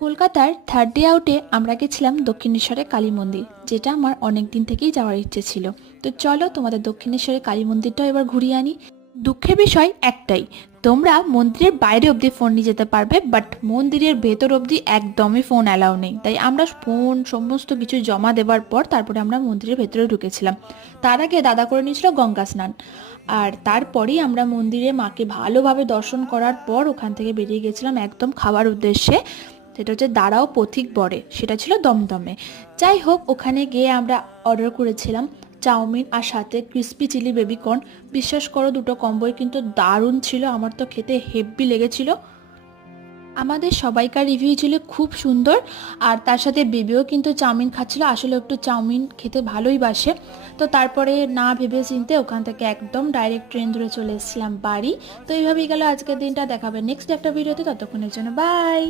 কলকাতার third day আউটে আমরা গেছিলাম দক্ষিণেশ্বরের কালী মন্দির, যেটা আমার অনেক দিন থেকেই যাওয়ার ইচ্ছে ছিল। তো চলো তোমাদের দক্ষিণেশ্বরের কালী মন্দিরটাও এবার ঘুরিয়ে আনি। দুঃখের বিষয় একটাই, তোমরা মন্দিরের বাইরে অবধি ফোন নিয়ে যেতে পারবে, বাট মন্দিরের ভেতর অবধি একদমই ফোন অ্যালাউ নেই। তাই আমরা ফোন সমস্ত কিছু জমা দেওয়ার পর তারপরে আমরা মন্দিরের ভেতরে ঢুকেছিলাম। তার আগে দাদা করে নিয়েছিল গঙ্গা স্নান, আর তারপরেই আমরা মন্দিরে মাকে ভালোভাবে দর্শন করার পর ওখান থেকে বেরিয়ে গেছিলাম একদম খাওয়ার উদ্দেশ্যে। সেটা হচ্ছে দাঁড়াও পথিক বরে, সেটা ছিল দমদমে। যাই হোক, ওখানে গিয়ে আমরা অর্ডার করেছিলাম চাউমিন আর সাথে ক্রিস্পি চিলি বেবিকর্ন। বিশ্বাস করো, দুটো কম্বোই কিন্তু দারুণ ছিল, আমার তো খেতে হেব্বি লেগেছিল। আমাদের সবাইকার রিভিউ ছিল খুব সুন্দর, আর তার সাথে বেবিও কিন্তু চাউমিন খাচ্ছিল, আসলে একটু চাউমিন খেতে ভালোই বাসে। তো তারপরে না ভেবে চিনতে ওখান থেকে একদম ডাইরেক্ট ট্রেন ধরে চলে এসেছিলাম বাড়ি। তো এইভাবেই গেল আজকের দিনটা। দেখাবে নেক্সট একটা ভিডিওতে, ততক্ষণের জন্য বাই।